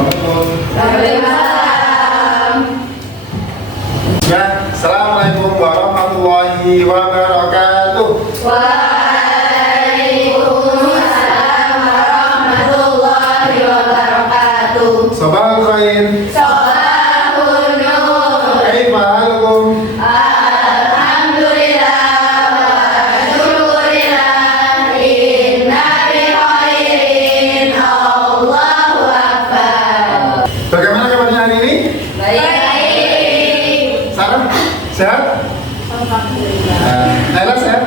Waalaikumsalam. Ya, assalamualaikum warahmatullahi wabarakatuh. Waalaikumsalam warahmatullahi wabarakatuh. Sabahul khair. Sabahun nur. Kaifa halukum? Alhamdulillah wa syukurillah. Inna bi khairin. Allahu akbar. Bagaimana kabarnya hari ini? Baik. Sarah? Sehat? Nela sehat?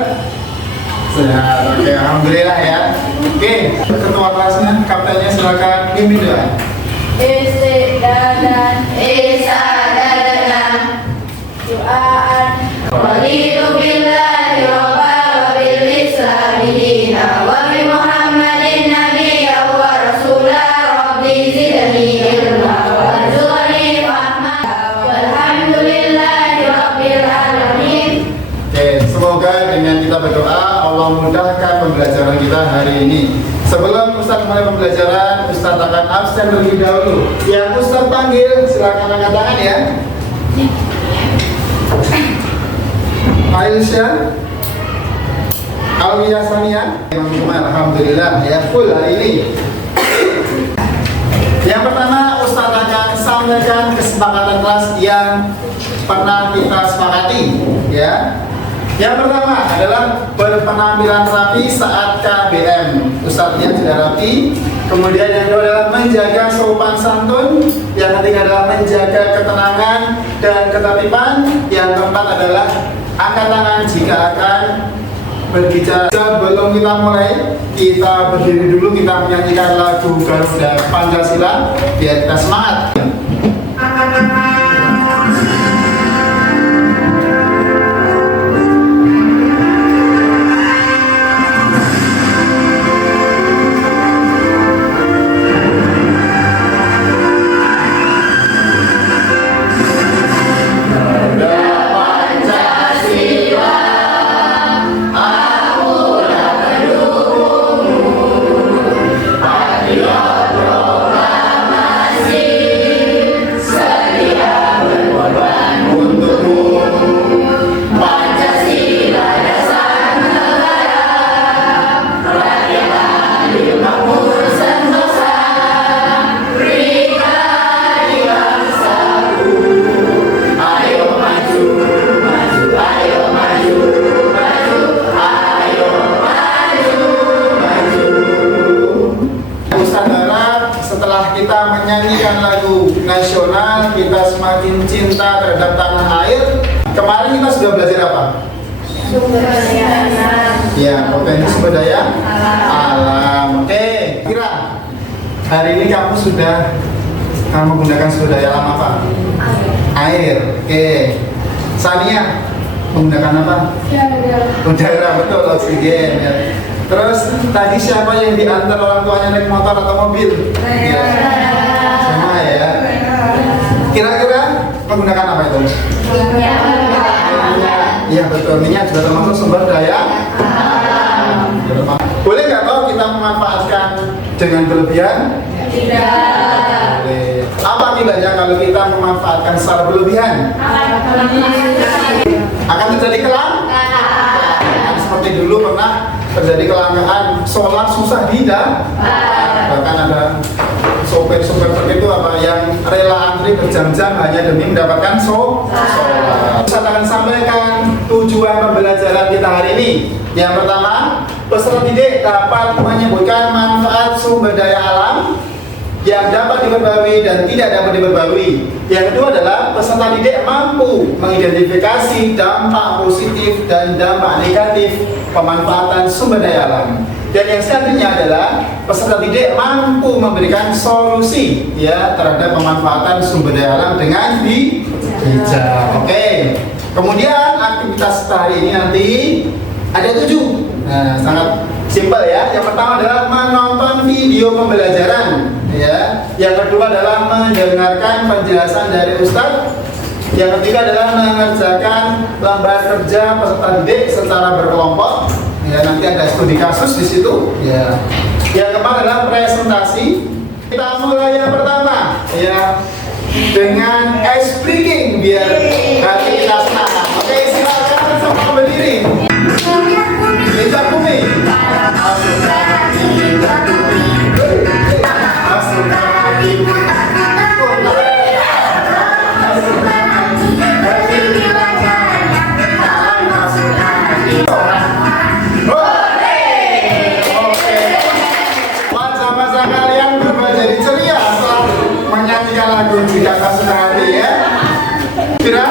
Sehat, oke, alhamdulillah ya. Oke, ketua kelasnya, kaptennya silakan pimpin doa. Istiqdadan Isadadan Doaan Walidu billahi wa bil islami dina Wa bi Muhammadin nabiyya wa rasulah Rabbi zidni ilma warzuqni fahma Walhamdulillahi rabbil alamin. Oke, semoga dengan kita berdoa Allah mudahkan pembelajaran kita hari ini. Sebelum Ustaz mulai pembelajaran, Ustaz akan absen terlebih dahulu. Yang Ustaz panggil, silakan angkat tangan ya. Aisyah, Alwiyah Sania, alhamdulillah ya full hari ini. Yang pertama, Ustaz akan sampaikan kesepakatan kelas yang pernah kita sepakati ya. Yang pertama adalah berpenampilan rapi saat KBM. Ustaz lihat sudah rapi. Kemudian yang kedua adalah menjaga sopan santun. Yang ketiga adalah menjaga ketenangan dan ketertiban. Yang keempat adalah angkat tangan jika akan berbicara. Sebelum kita mulai, kita berdiri dulu, kita menyanyikan lagu Garuda Pancasila biar kita semangat. Menyanyikan lagu nasional, kita semakin cinta terhadap tanah air. Kemarin kita sudah belajar apa? Sumber daya alam. Ya, potensi sumber daya alam. Oke, kira hari ini kamu sudah menggunakan sumber daya alam apa? Air. Oke. Sania menggunakan apa? Udara, betul, oksigen ya. Terus tadi siapa yang diantar orang tuanya naik motor atau mobil? Ya. Sama ya. Kira-kira menggunakan apa itu? Iya betul, minyak juga termasuk sumber daya alam. Boleh nggak kalau kita memanfaatkan dengan berlebihan? Tidak. Boleh. Apa akibatnya kalau kita memanfaatkan secara berlebihan? Akan terjadi kelangkaan. Seperti dulu pernah terjadi kelangkaan solar susah bahkan ada sopir-sopir seperti itu apa yang rela antri berjam-jam hanya demi mendapatkan solar. Saya akan sampaikan tujuan pembelajaran kita hari ini. Yang pertama, peserta didik dapat menyebutkan manfaat sumber daya alam yang dapat diperbarui dan tidak dapat diperbarui. Yang kedua adalah peserta didik mampu mengidentifikasi dampak positif dan dampak negatif pemanfaatan sumber daya alam. Dan yang selanjutnya adalah peserta didik mampu memberikan solusi ya terhadap pemanfaatan sumber daya alam dengan bijak. Oke. Kemudian aktivitas hari ini nanti ada 7. Nah, sangat simpel ya. Yang pertama adalah menonton video pembelajaran ya. Yang kedua adalah mendengarkan penjelasan dari Ustadz. Yang ketiga adalah mengerjakan lembar kerja peserta didik secara berkelompok. Ya, nanti ada studi kasus di situ. Ya. Yang keempat adalah presentasi. Kita mulai yang pertama. ya dengan ice breaking biar hati kita senang. Oke, silakan semua berdiri. Lincah bumi. Masukkan hati lincah bumi. Masukkan hati masukkan hati bila caranya dalam masukkan hati. Oke. Wajah-wajah kalian berubah jadi ceria setelah menyanyikan lagu Jika Tak Suka Hati ya. Gembira?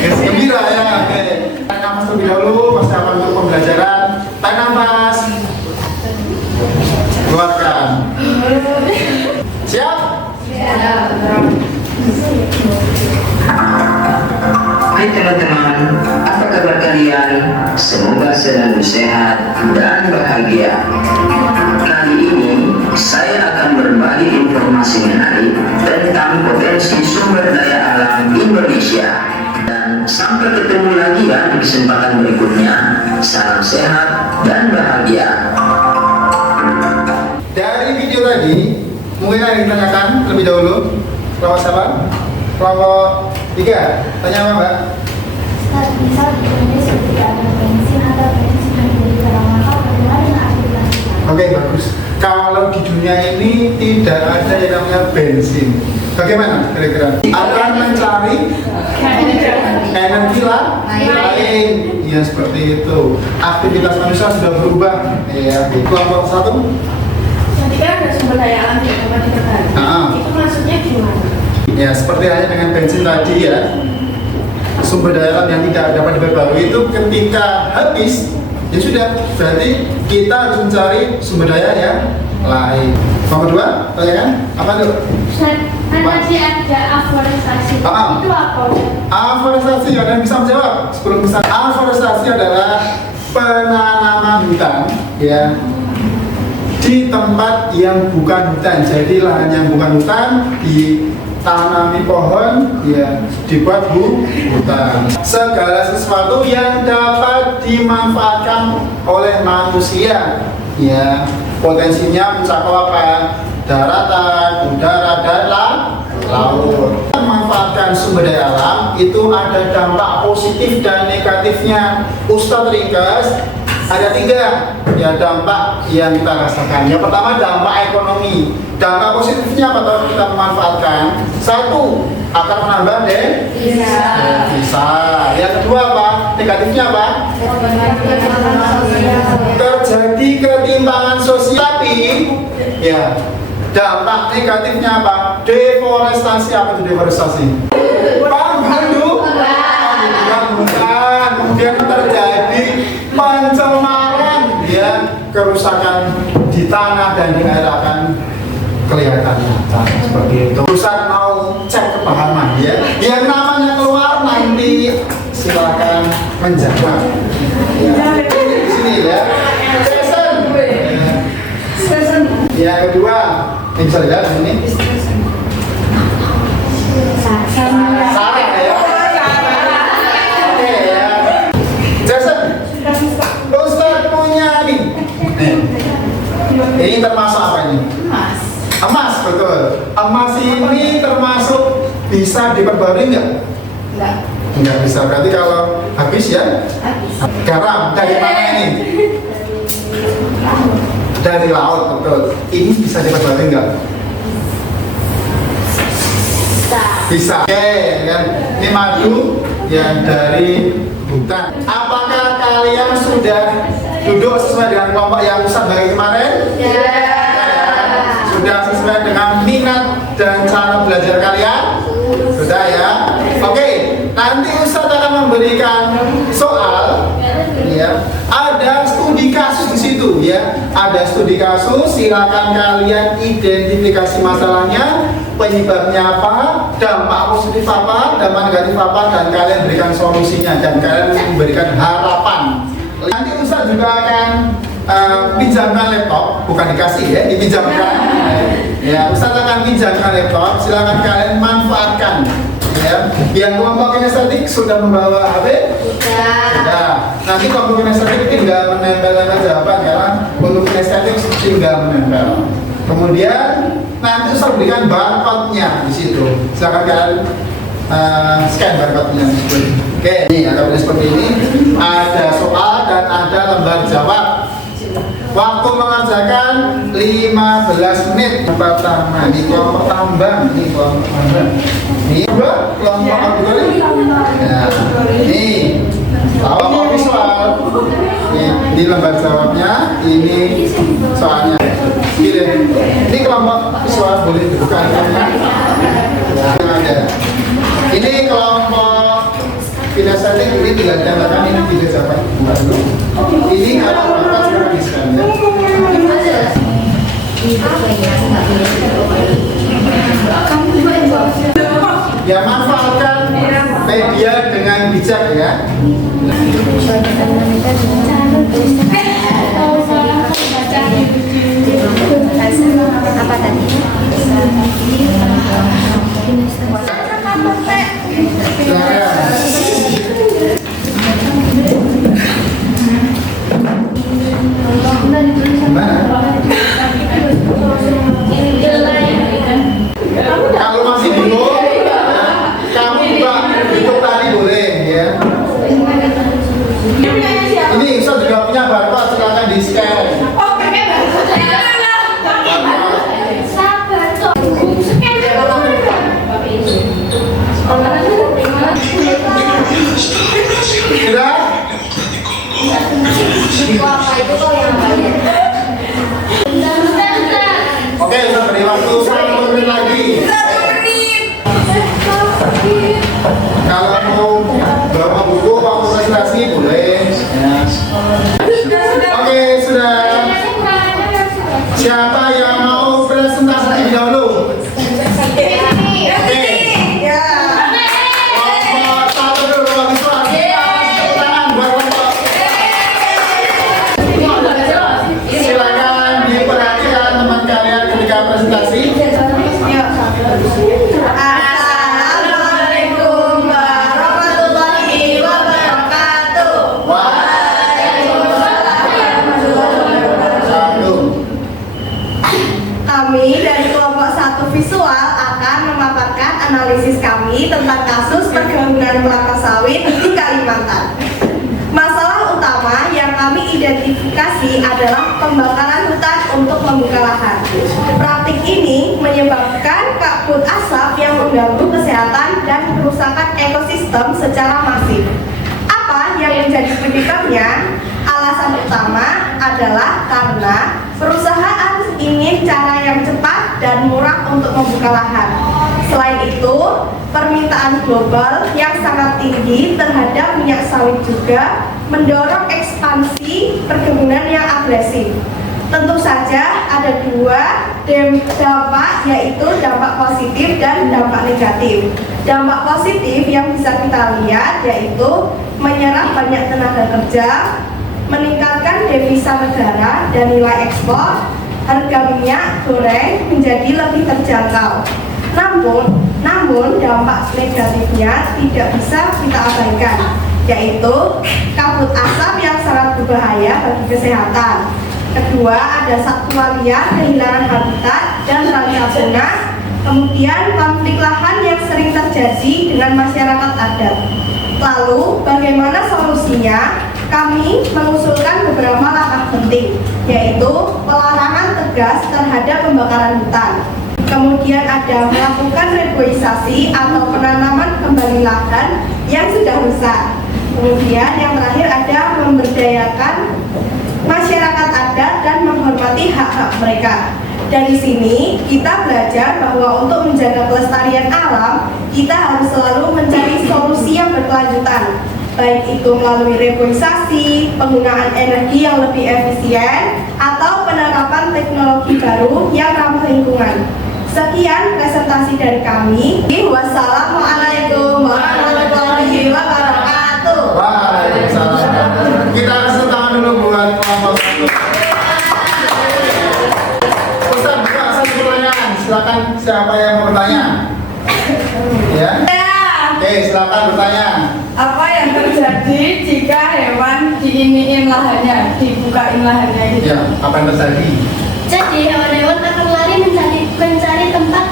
Gembira ya. Oke. Tarik nafas terlebih dahulu, persiapan untuk pembelajaran. Tarik nafas. Keluarkan. Siap? Hai teman-teman, apa kabar kalian? Semoga selalu sehat dan bahagia. Kali ini saya akan berbagi informasi menarik tentang potensi sumber daya alam Indonesia. Dan sampai ketemu lagi ya di kesempatan berikutnya. Salam sehat dan bahagia. Dari video tadi, mungkin ada yang ditanyakan terlebih dahulu. Kelompok siapa? Kelompok 3. Tanya apa, Mbak? Misal di Indonesia seperti ada bensin atau bensin yang menjadi barang mahal, bagaimana dengan aplikasinya? Oke, bagus. Kalau di dunia ini tidak ada yang namanya bensin, bagaimana kira-kira? Akan mencari energi lain. Ya seperti itu. Aktivitas manusia sudah berubah. Ya, kelompok 1. Jadi kan ada sumber daya alam yang dapat diperbaiki. Itu maksudnya gimana? Ya, seperti halnya dengan bensin tadi ya. Sumber daya alam yang tidak dapat diperbarui itu ketika habis, ya sudah, berarti kita harus mencari sumber daya yang lain. Yang kedua, tanyakan apa tuh? Kan tadi ada afforestasi. Itu apa? Afforestasi, ada yang bisa menjawab? Sebelum bisa, afforestasi adalah penanaman hutan, ya, di tempat yang bukan hutan. Jadi lahan yang bukan hutan ditanami pohon, ya, dibuat hutan. Segala sesuatu yang dapat dimanfaatkan oleh manusia, ya, potensinya mencakup apa? Daratan, udara, dan laut. Memanfaatkan sumber daya alam itu ada dampak positif dan negatifnya. Ustadz ringkas ada 3 ya dampak yang kita rasakan. Yang pertama dampak ekonomi. Dampak positifnya apa kalau kita memanfaatkan? 1, akan menambah devisa. Yang kedua apa? Negatifnya apa? Terjadi ketimpangan sosial. Tapi ya dampak negatifnya apa? Deforestasi. Apa itu deforestasi? Penggundukan. Kemudian terjadi pencemaran, ya, kerusakan di tanah dan di air akan kelihatan nyata seperti itu. Ustaz mau cek kepahaman, ya. Yang namanya keluar nanti silakan menjawab. Ya. Di sini ya. Session. Yang kedua, ini bisa dilihat di sini. Salah ya. Oke ya. Jason, Ustaz punya nih. Ini termasuk apa ini? Emas, betul. Emas ini termasuk bisa diperbarui nggak? Nggak bisa. Berarti kalau habis ya? Garam dari mana ini? Dari laut, betul. Ini bisa diperbarui nggak? Bisa. Oke, kan? Ini madu yang dari hutan. Apakah kalian sudah duduk sesuai dengan kelompok yang Ustaz bagi kemarin? Ya. Sudah sesuai dengan minat dan cara belajar kalian? Sudah ya. Oke, nanti Ustaz akan memberikan soal. Ya, ada studi kasus di situ ya. Ada studi kasus. Silakan kalian identifikasi masalahnya, penyebabnya apa, dampak positif apa, dampak negatif apa, dan kalian berikan solusinya dan kalian memberikan harapan. Nanti Ustaz juga akan pinjamkan laptop, bukan dikasih ya, dipinjamkan. Ya, Ustaz akan pinjamkan laptop. Silakan kalian manfaatkan. Ya, yang kelompok kinestetik sudah membawa HP? Sudah. Nanti kelompok kinestetik tinggal menempel-nempel jawaban karena untuk kinestetik tinggal menempel. Kemudian nanti bisa memberikan barcode-nya di situ. Silakan kalian scan barcode-nya. Oke, ini ada seperti ini. Ada soal dan ada lembar jawab. Waktu mengerjakan 15 menit. Pertama, ini kelompok tambang, ini kelompok tambang. Ini dua kelompok kedua nih. Nah, ini kelompok visual. Ini lembar jawabnya, ini soalnya. Ini kelompok visual boleh dibuka. Ada. Ini kelompok kinestetik, ini tidak ditambahkan, ini tidak dapat buka dulu. Ini kalau bapak sudah di-scan ya. Ya, manfaatkan media dengan bijak ya. Apa tadi? Kalau masih bingung, kamu buka YouTube tadi boleh ya. Ini Ustaz juga punya barcode, silakan di scan. Sudah? Oke, kita beri waktu 1 menit lagi. Kalau mau bawa buku, mau presentasi boleh. Ya. Oke, sudah. Siapa yang mau presentasi terlebih dahulu? Assalamualaikum warahmatullahi wabarakatuh. Kami dari kelompok 1 visual akan memaparkan analisis kami tentang kasus perkebunan kelapa sawit di Kalimantan. Masalah utama yang kami identifikasi adalah pembakaran hutan untuk membuka lahan. Praktik ini menyebabkan kabut asap yang mengganggu kesehatan dan kerusakan ekosistem secara masif. Apa yang menjadi penyebabnya? Alasan utama adalah karena perusahaan ingin cara yang cepat dan murah untuk membuka lahan. Selain itu, permintaan global yang sangat tinggi terhadap minyak sawit juga mendorong ekspansi perkebunan yang agresif. Tentu saja ada 2 dampak, yaitu dampak positif dan dampak negatif. Dampak positif yang bisa kita lihat yaitu menyerap banyak tenaga kerja, meningkatkan devisa negara dan nilai ekspor, harga minyak goreng menjadi lebih terjangkau. Namun dampak negatifnya tidak bisa kita abaikan, yaitu kabut asap yang sangat berbahaya bagi kesehatan. Kedua, ada satwa liar kehilangan habitat dan terancam punah. Kemudian konflik lahan yang sering terjadi dengan masyarakat adat. Lalu bagaimana solusinya? Kami mengusulkan beberapa langkah penting, yaitu pelarangan tegas terhadap pembakaran hutan. Kemudian ada melakukan reboisasi atau penanaman kembali lahan yang sudah rusak. Kemudian yang terakhir ada memberdayakan masyarakat adat dan menghormati hak-hak mereka. Dari sini kita belajar bahwa untuk menjaga kelestarian alam, kita harus selalu mencari solusi yang berkelanjutan, baik itu melalui reboisasi, penggunaan energi yang lebih efisien, atau penerapan teknologi baru yang ramah lingkungan. Sekian presentasi dari kami. Wassalamualaikum warahmatullahi wabarakatuh. Waalaikumsalam. Kita kasih tangan dulu buat kelompok 1. Ustaz buka 1 pertanyaan. Silakan siapa yang mau bertanya? Ya. Oke, silakan bertanya. Apa yang terjadi jika hewan diiniin lahannya, dibukain lahannya gitu? Ya, apa yang terjadi? Jadi hewan-hewan akan lari mencari tempat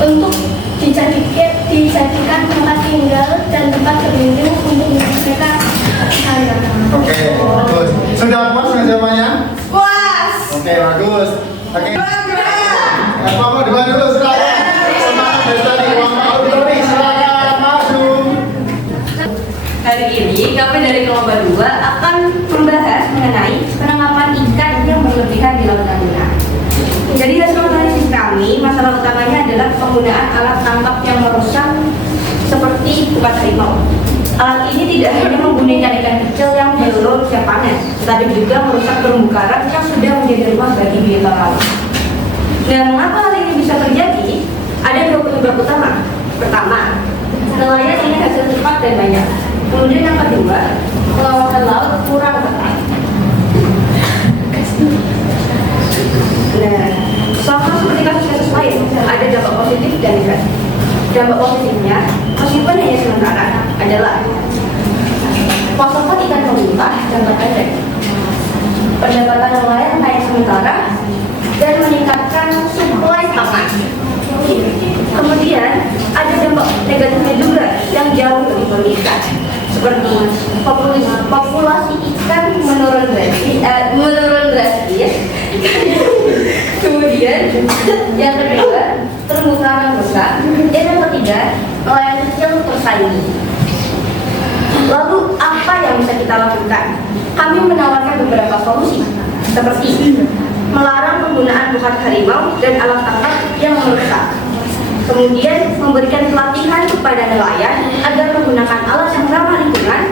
untuk dijadikan tempat tinggal dan tempat berlindung untuk mereka sehari-hari. Oke, bagus. Sudah puas dengan jawabannya? Puas. Oke, bagus. Oke. Bangga. Bapak depan dulu, silakan. Semangat dari tadi, Bapak Audrey, silakan maju. Hari ini kami dari kelompok 2 akan membahas mengenai penangkapan ikan yang berlebihan di Laut Natuna. Jadi hasil analisis kami, masalah utamanya adalah penggunaan alat tangkap yang merusak seperti kupat harimau. Alat ini tidak hanya membunuh ikan kecil yang belum siap panen, tetapi juga merusak terumbu karang yang sudah menjadi rumah bagi biota laut. Dan mengapa hal ini bisa terjadi? Ada dua penyebab utama. Pertama, nelayan ingin hasil cepat dan banyak. Kemudian yang kedua, pengawasan laut kurang ketat. Nah, sama seperti kasus-kasus lain, ada dampak positif dan negatif. Dampak positifnya, meskipun hanya sementara, adalah pasokan ikan melimpah jangka pendek, pendapatan nelayan naik sementara, dan meningkatkan suplai pangan. Kemudian ada dampak negatifnya juga yang jauh lebih mengerikan, seperti populasi ikan menurun drastis. Kemudian yang kedua, terumbu karang besar, dan yang ketiga, nelayan kecil tersaingi. Lalu apa yang bisa kita lakukan? Kami menawarkan beberapa solusi, seperti melarang penggunaan bukan harimau dan alat tangkap yang merusak. Kemudian memberikan pelatihan kepada nelayan agar menggunakan alat yang ramah lingkungan.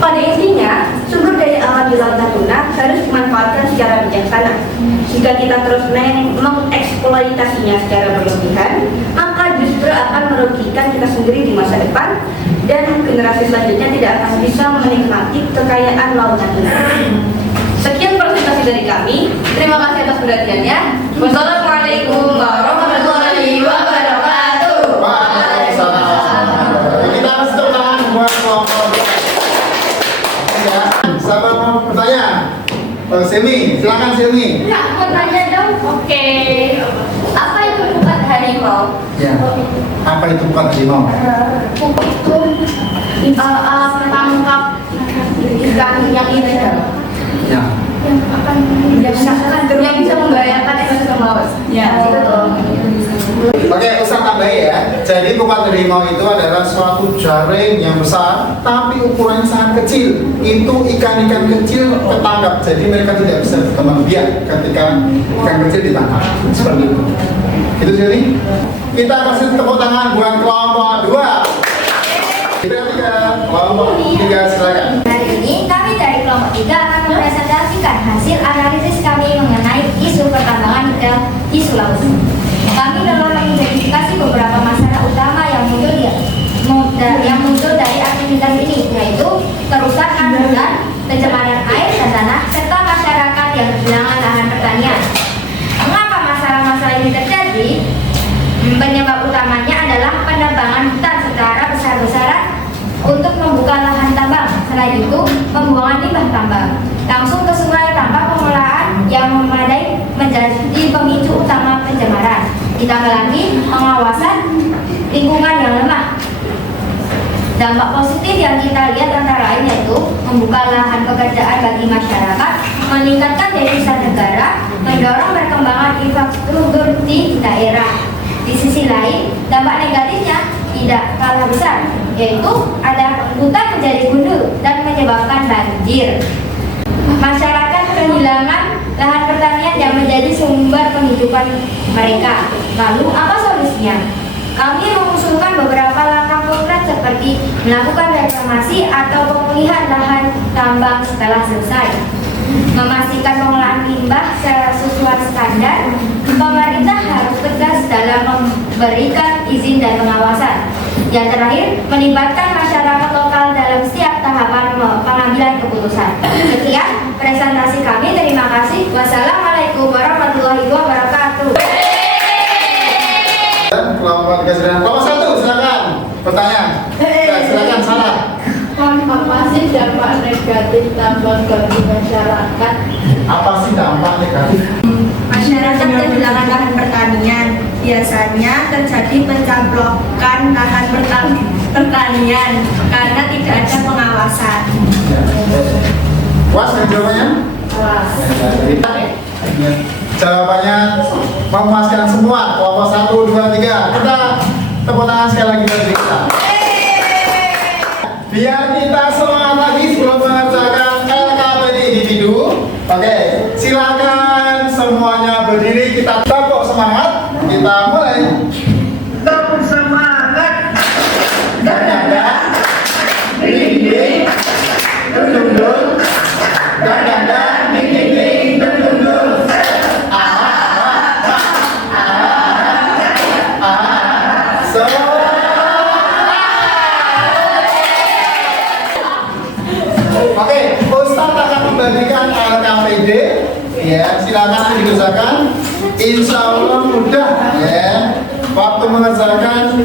Pada intinya, sumber daya alam di Laut Natuna harus dimanfaatkan secara bijaksana. Jika kita terus mengeksploitasinya secara berlebihan, maka justru akan merugikan kita sendiri di masa depan dan generasi selanjutnya tidak akan bisa menikmati kekayaan Laut Natuna. Sekian presentasi dari kami. Terima kasih atas perhatiannya. Wassalamualaikum warahmatullahi wabarakatuh. Waalaikumsalam. Kita harus tepuk tangan buat kelompok. Ya, sahabat mau bertanya? Semi, silakan Semi. Ya, mau tanya dong. Oke. Apa itu kupat harimau? Ya. Apa itu bukan harimau? Itu alat tangkap ikan yang ilegal. Ya. Yang bisa membahayakan ekosistem laut. Ya, betul. Oke, usah tambahin ya. Jadi kupat harimau itu adalah suatu jaring yang besar, tapi ukurannya sangat kecil. Itu ikan-ikan kecil ketangkap, jadi mereka tidak bisa berkembang biak ketika ikan kecil ditangkap. Seperti itu. Itu jadi kita kasih tepuk tangan buat kelompok 2. Kita kelompok 3 silakan. Hari ini kami dari kelompok 3 akan mempresentasikan hasil analisis kami mengenai isu pertambangan ikan di Sulawesi. Kami telah mengidentifikasi beberapa masalah utama yang muncul dari aktivitas ini, yaitu kerusakan hutan, pencemaran air dan tanah, serta masyarakat yang kehilangan lahan pertanian. Mengapa masalah-masalah ini terjadi? Penyebab utamanya adalah penebangan hutan secara besar-besaran untuk membuka lahan tambang. Selain itu, pembuangan limbah tambang langsung ke sungai tanpa pengolahan yang memadai menjadi pemicu utama pencemaran. Ditambah lagi pengawasan lingkungan yang lemah. Dampak positif yang kita lihat antara lain yaitu membuka lahan pekerjaan bagi masyarakat, meningkatkan devisa negara, mendorong perkembangan infrastruktur di daerah. Di sisi lain, dampak negatifnya tidak kalah besar, yaitu ada hutan menjadi gundul dan menyebabkan banjir. Masyarakat kehilangan lahan pertanian yang menjadi sumber penghidupan mereka. Lalu apa solusinya? Kami mengusulkan beberapa langkah konkret seperti melakukan reklamasi atau pemulihan lahan tambang setelah selesai, memastikan pengolahan limbah sesuai standar. Pemerintah harus tegas dalam memberikan izin dan pengawasan. Yang terakhir, melibatkan masyarakat lokal dalam setiap tahapan pengambilan keputusan. Sekian presentasi kami. Terima kasih. Wassalamualaikum warahmatullahi wabarakatuh. Kelompok 3 kelompok 1 silakan bertanya. Silakan Sarah. Apa sih dampak negatif tambang bagi masyarakat? Apa sih dampak negatif? Masyarakat kehilangan lahan pertanian. Ya, biasanya terjadi pencaplokan lahan pertanian karena tidak ada pengawasan. Puas dengan jawabannya? Jawabannya memuaskan semua. Kelompok 1, 2, 3. Kita tepuk tangan sekali lagi bagi kita. Biar kita semangat lagi sebelum mengerjakan LKPD individu. Oke, silakan semuanya berdiri. Kita tepuk semangat. Kita mulai. Tepuk semangat. Gak. Ding. Dudung. Gak. Ding. Dudung. Oke, Ustadz akan membagikan LKPD. Ya, silakan dikerjakan. Insya Allah mudah. Ya, waktu mengerjakan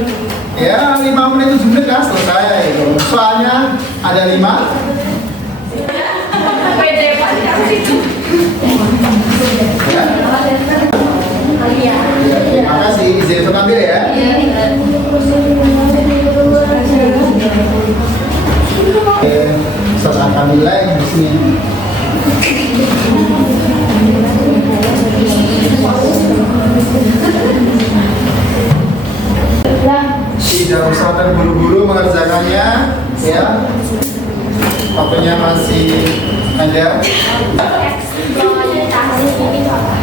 ya 5 menit 7 menit lah selesai. Soalnya ada 5. Ya. Terima kasih. Izin untuk ambil ya. Oke, Ustaz akan nilai di sini. Tidak usah terburu-buru mengerjakannya, ya. Waktunya masih ada.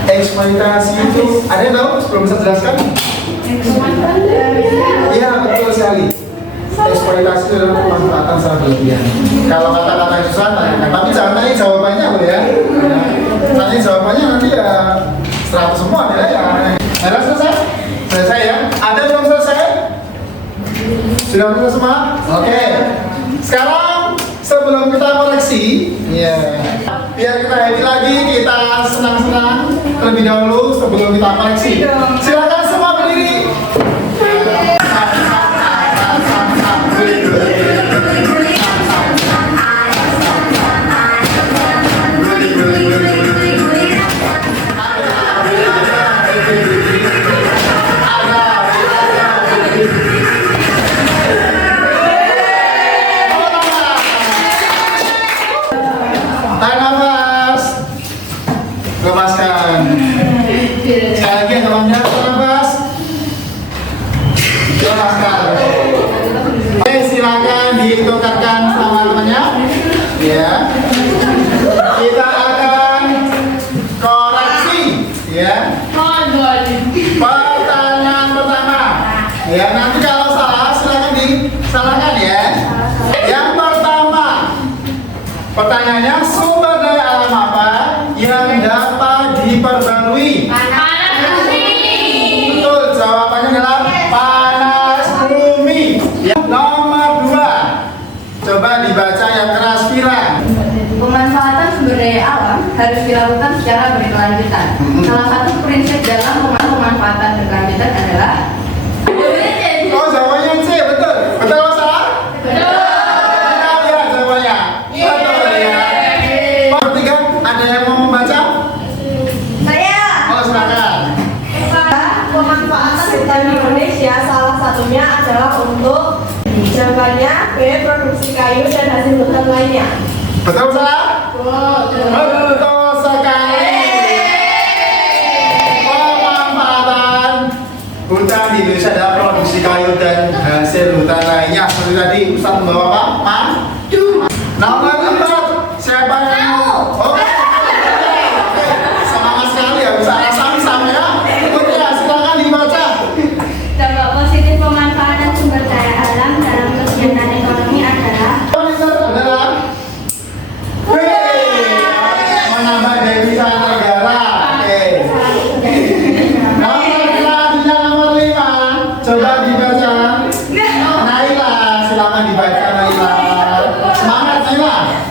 Eksploitasi itu ada yang tahu sebelum saya jelaskan? Iya, betul sekali. Eksploitasi itu adalah pemanfaatan secara berlebihan. Kalau kata-kata yang susah, tanyakan. Tapi jangan tanya jawabannya, boleh ya? Tanya jawabannya nanti ya 100 semua nilainya. Ada selesai? Selesai ya? Ada belum selesai? Sudah selesai semua? Oke. Sekarang sebelum kita koreksi, ya, biar kita happy lagi, kita senang-senang terlebih dahulu sebelum kita koreksi. Silakan semua berdiri. Tahan nafas. Lepaskan. Sekali lagi teman-teman, tahan nafas. Lepaskan. Oke, silakan ditukarkan sama temannya. Ya. Kita akan koreksi, ya. Pertanyaan pertama. Ya, nanti kalau salah silakan disalahkan ya. Yang pertama, pertanyaannya, sumber daya alam apa yang dapat diperbarui? Betul, jawabannya adalah panas bumi. Ya. Nomor 2, coba dibaca yang keras, Vira. Pemanfaatan sumber daya alam harus dilakukan secara berkelanjutan. Salah satu prinsip dalam pemanfaatan berkelanjutan adalah Oh, jawabannya C, betul. Betul atau salah? Betul. Kita lihat jawabannya. Betul ya. Nomor 3, ada yang mau membaca? Saya. Oh, silakan. Pemanfaatan hutan di Indonesia salah satunya adalah untuk jawabannya B. Produksi kayu dan hasil hutan lainnya. Betul salah? Betul sekali. Pemanfaatan hutan di Indonesia adalah produksi kayu dan hasil hutan lainnya. Seperti tadi Ustaz membawa apa? Madu. Nomor 4, siapa yang mau? Oke. Semangat sekali ya, bisa sama-sama ya. Oke, silakan dibaca. Dampak positif pemanfaatan sumber daya alam dalam kegiatan ekonomi adalah Pointer adalah B. Menambah devisa negara. Oke. Nomor selanjutnya nomor 5. Coba dibaca. Naila, silakan dibaca Naila. Semangat Naila.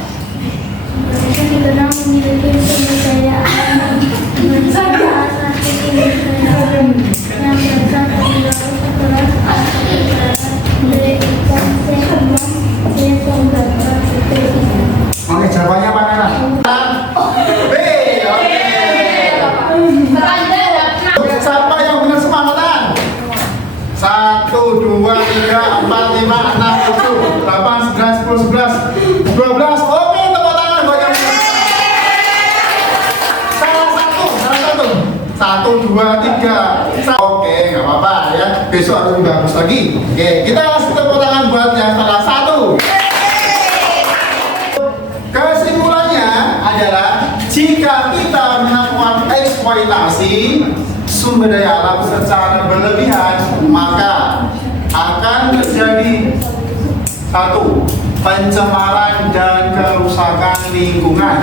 2, 3, 4, 5, 6, 7, 8, 9, 10, 11, 12. Oke, tepuk tangan buat yang salah satu. 1, 2, 3. Oke, nggak apa-apa ya. Besok harus lebih bagus lagi. Oke, kita kasih tepuk tangan buat yang salah satu. Kesimpulannya adalah jika kita melakukan eksploitasi sumber daya alam secara berlebihan, maka akan terjadi 1. Pencemaran dan kerusakan lingkungan,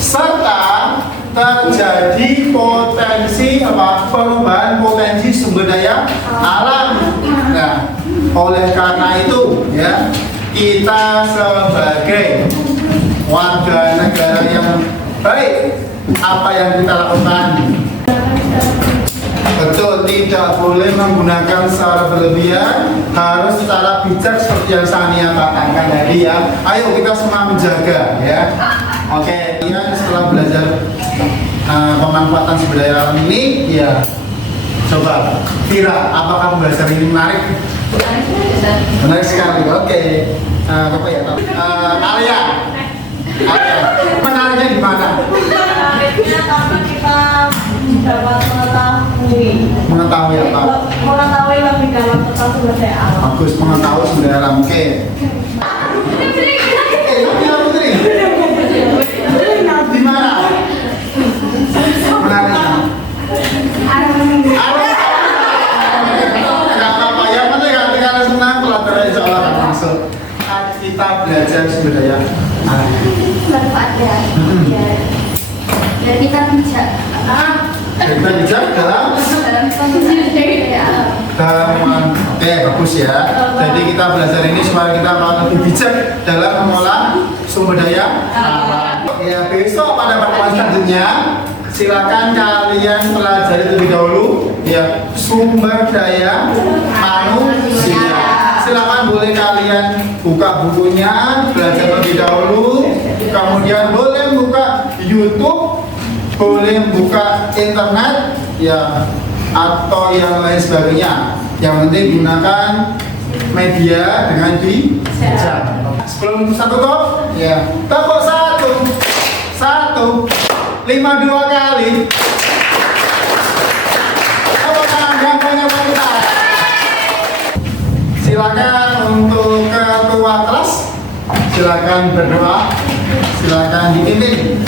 serta terjadi potensi perubahan potensi sumber daya alam. Nah, oleh karena itu ya, kita sebagai warga negara yang baik, apa yang kita lakukan? Betul, tidak boleh menggunakan secara berlebihan, harus secara bijak seperti yang Sania katakan tadi ya. Ayo kita semua menjaga ya. Oke, ya, setelah belajar pemanfaatan sumber daya alam ini, ya coba Vira, apakah belajar ini menarik? Menarik sekali. Oke, apa ya? Alia, menariknya di mana? Menariknya karena kita dapat mengetahui lebih dalam tentang sumber daya alam. Bagus, mengetahui sumber daya alam. Oke. Di mana? Menariknya. Nggak apa-apa, yang penting hati kalian senang, pelajaran insya Allah akan masuk. Kita belajar sumber daya alam. Manfaat ya. Dan kita bijak. Kita bijak dalam Sumber daya alam. Oke, bagus ya. Jadi kita belajar ini supaya kita lebih bijak dalam mengolah sumber daya alam. Ya, besok pada pertemuan selanjutnya silakan kalian pelajari terlebih dahulu ya sumber daya manusia. Silakan boleh kalian buka bukunya, belajar terlebih dahulu. Kemudian boleh buka YouTube, boleh buka internet ya atau yang lain sebagainya. Yang penting gunakan media dengan bijak. Sebelum satu top, ya tepuk 1, 5 2 kali. Tepuk tangan yang punya pentas. Silakan untuk ketua kelas, silakan berdoa, silakan dipimpin.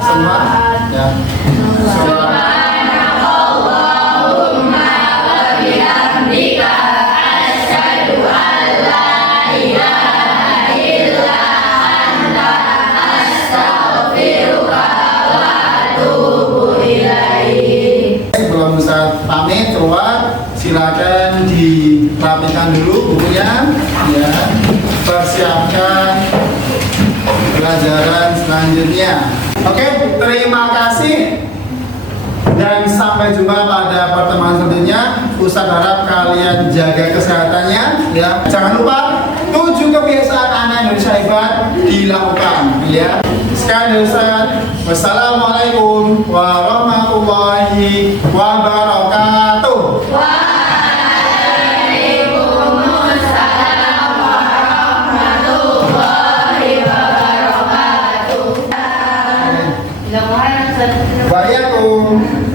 Semua ya. Sebelum Ustaz pamit keluar, silakan dirapikan dulu bukunya ya. Persiapkan pelajaran selanjutnya. Oke, terima kasih dan sampai jumpa pada pertemuan selanjutnya. Ustaz harap kalian jaga kesehatannya ya. Jangan lupa 7 kebiasaan anak Indonesia hebat dilakukan ya. Sekian Ustaz. Wassalamualaikum warahmatullahi wabarakatuh. Waalaikumsalam.